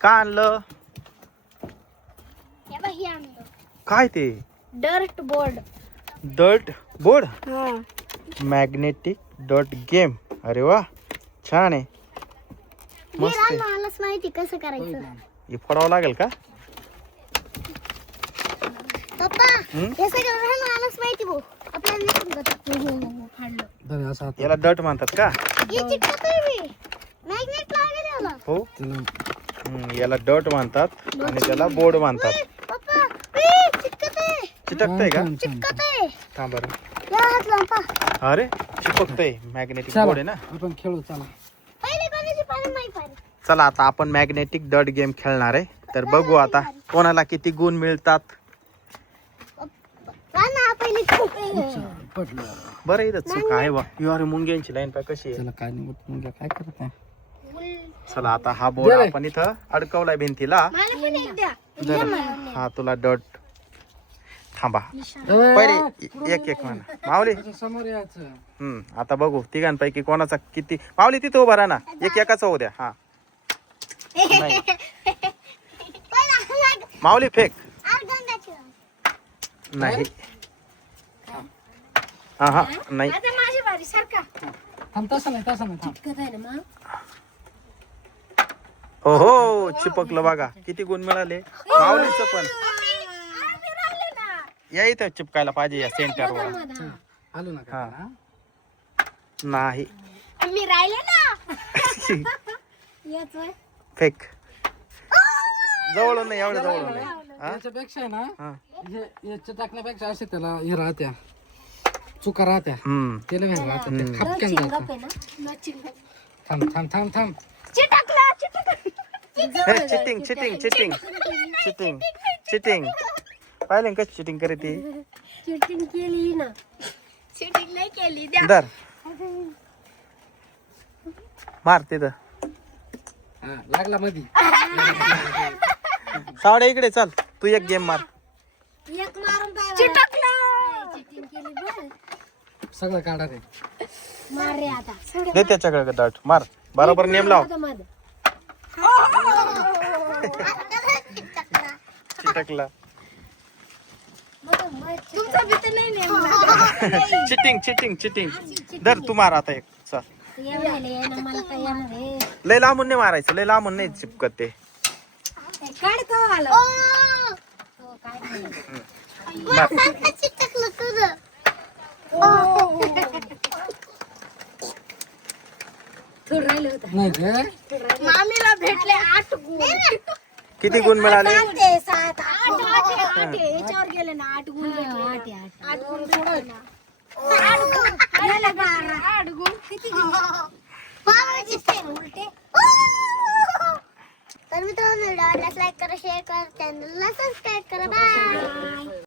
का आणलं? काय ते? Dirt board. Dirt board, magnetic dot game. अरे वा, छान आहे, मस्त आहे. मलाच माहिती कसं करायचं. हे फोडावं लागेल का? पप्पा हे सगळं मलाच माहिती भाऊ. आपल्याला फाडलं. याला डट म्हणतात का? मॅग्नेट लागेल याला. हो, याला डट म्हणतात आणि त्याला बोर्ड म्हणतात. पप्पा चिटकतंय का? चिटकतंय. का बरं? या हात लावून पहा. अरे चिपकतंय, मॅग्नेटिक बोर्ड आहे ना. आपण खेळू, चला. पहिले कोणाची पाणी माहिती पाहिजे. चला आता आपण मॅग्नेटिक डट गेम खेळणार आहे. तर बघू आता कोणाला किती गुण मिळतात. बरं, इथं चूक आहे बा. अरे मुंग्यांची लाईन पाय कशी आहे. चला, काय नाही मुंग्या काय करत आहे. चला आता हा बोर्ड आपण इथं अडकवलाय भिंतीला. मला पण एक द्या. जर हा तुला डट, थांबा पहिले एक एक म्हणा. माऊली समोर यायचं. आता बघू तिघांपैकी कोणाचा किती. माऊली तिथं उभा राहा ना, एक एकाचा होऊ द्या. हा नाही. माऊली फेक. नाही, हा हा नाही. आता माझी बारी सारखा. थांब, तसं नाही, तसं नाही, थांब. चिटकत आहे ना मग. हो हो, चिपकलं बघा. किती गुण मिळाले माऊलीचं पण. या इथं चिपकायला पाहिजे या सेंटरवर. आलो ना हा. का? नाही, मी राहिले ना. येच होय. फेक. जवळून नाही, एवढं जवळून नाही. हा? याच्यापेक्षा आहे ना, हा. याच्या टाकण्यापेक्षा असे त्याला हे राहत्या, चुका राहत्या, हम्म. त्याला वेगळं राहत्या, ते खपक्यान जायचं. थांब थांब थांब थांब. चिटकला चिटकला. Cheating cheating cheating cheating cheating. पाहिलं कशी चिटिंग करते. चिटिंग केली ना. चिटिंग नाही केली. द्या. दर मार तिथं. हा, लागला मधी. सावड्या इकडे चल, तू एक गेम मार. एक मारून चिटकला. चिटिंग केली बरं. सगळं काढा रे. मार रे आता. दे त्याच्याकडे डट, मार बरोबर नेम लाव. चिटकला. तुमचा भीत नाही नेमला. Cheating cheating cheating. दर तू मार आता एक. चल, लय लांबून नाही मारायचं, लय लांबून नाही चिपकत ते. चिटकलं तुझं. नाही रे. मामीला भेटले 8 गुण. किती गुण मिळाले? 7 8 याच्यावर गेले ना 8 गुण भेटले. 8 गुण भेटले ना. 8 गुण गेले 12. 8 गुण किती उलटे. तर मित्रांनो, व्हिडिओला लाईक करा, शेअर करा, चॅनलला सबस्क्राईब करा. बाय.